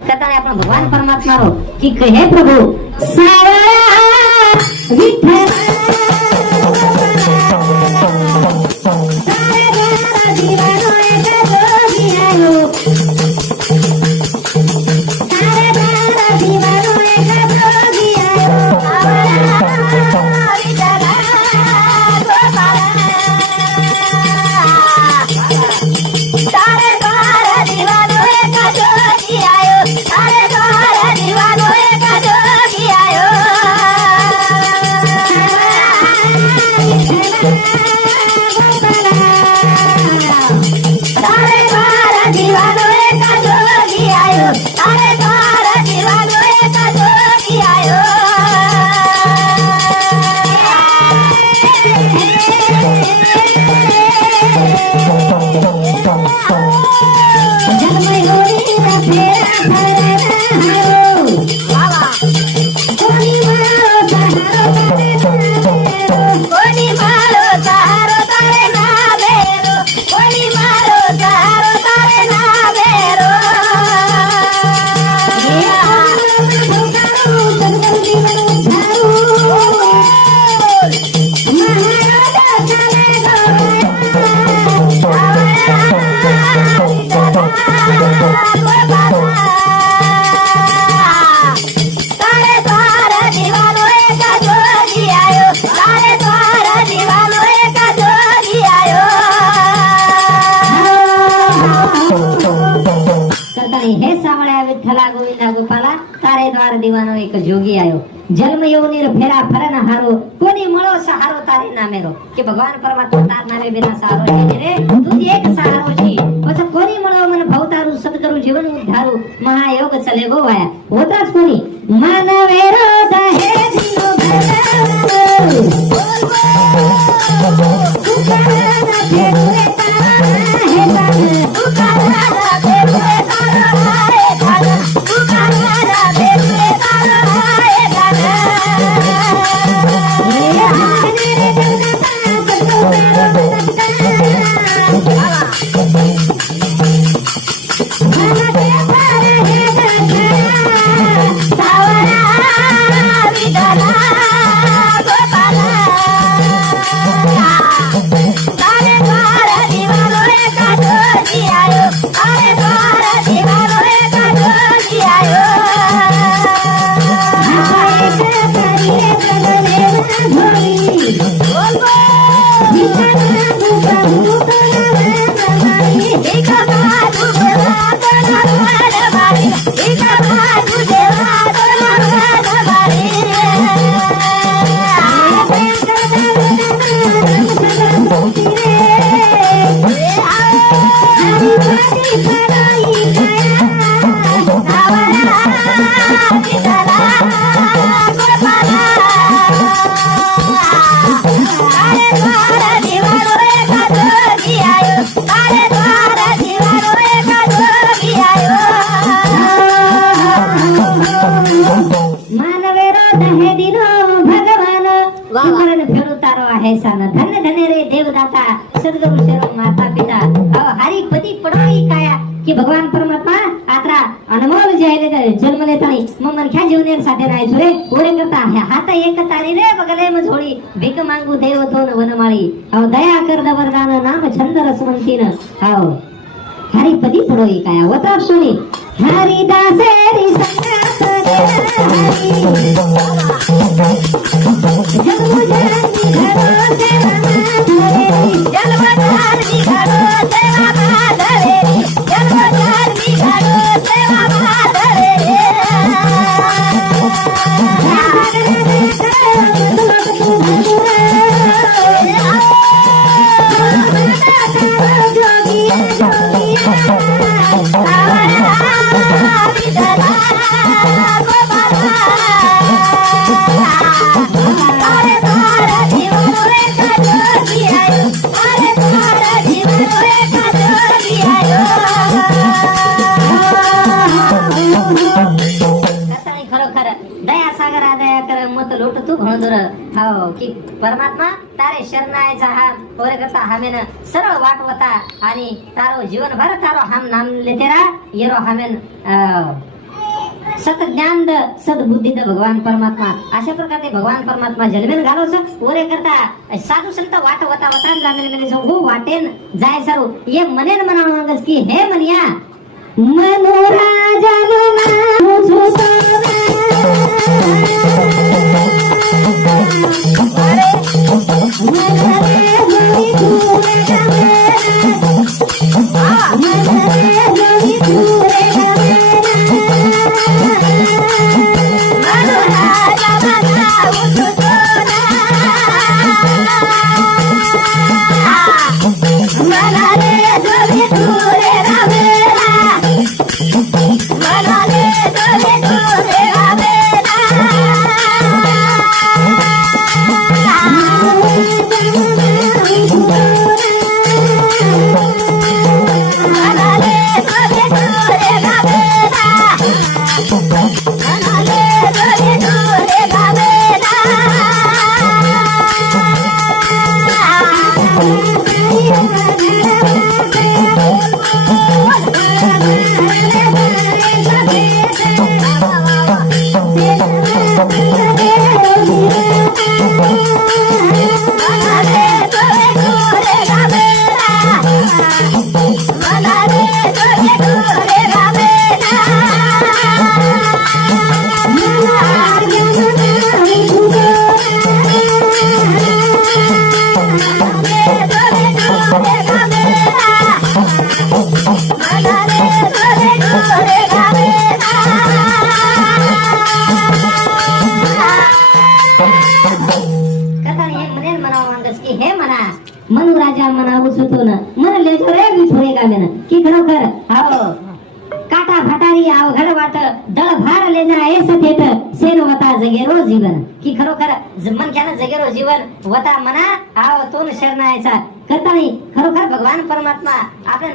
करताना आपण भगवान परमात्मा रो की हे प्रभू सावळा જોગી આયો જન્મ યૌનિર ફેરા ફરન હારો કોની મળો સહારો તારે નામેરો કે ભગવાન પરમાત્મા તાર નામે બિના સહારો છે ને રે તું જ એક સહારો છે પછી કોની મળો મને ભવતારું સદગરું જીવન ઉદ્ધારું મહાયોગ ચલે ગો વાયા હોતા જ કોની માનવેરો દહે જીનો તારે वावरण घर आहे सन। धन धने रे देवदाता सद्गुरु शरण माता पिता। हरी पदी पडोई काया की भगवान परमात्मा आत्रा अनमोल जय जन्म लेतानी मन ख्या जीवने साथे राय सुरे ओरे करता है हात एक तारी रे बगले मझोळी भिक मांगू देव तो न वनमाळी। अहो दया कर वरदान नाम छंद रसवंतीन। अहो हरी पदी पडोई काया वता सोनी। हरिदास रे संगात हरी मत लोट तू घोळदुर हाव की परमात्मा तारे शरणायचा हा ओरे करता हमेन सरळ वाटवता आणि तारो जीवन भर तारो हम नाम लेतेरा येरो हमेन सत ज्ञान द सद्बुद्धी द भगवान परमात्मा. अशा प्रकारे भगवान परमात्मा जन्मेन घालोस ओरे करता साधू संत वाट वता वता जामेन मेने जो हो, वाटेन जाय सारू. ये मनेन मनावंगस की हे मनिया मनोराजा जना मुझो Yeah. वाट दळ भार लेजा एस थेट सेन वता जगेरो जीवन. की खरोखर मनख्यानं जगेरो जीवन. वता मना आव तोन शरणायचा. करतानी खरोखर भगवान परमात्मा. आपल्या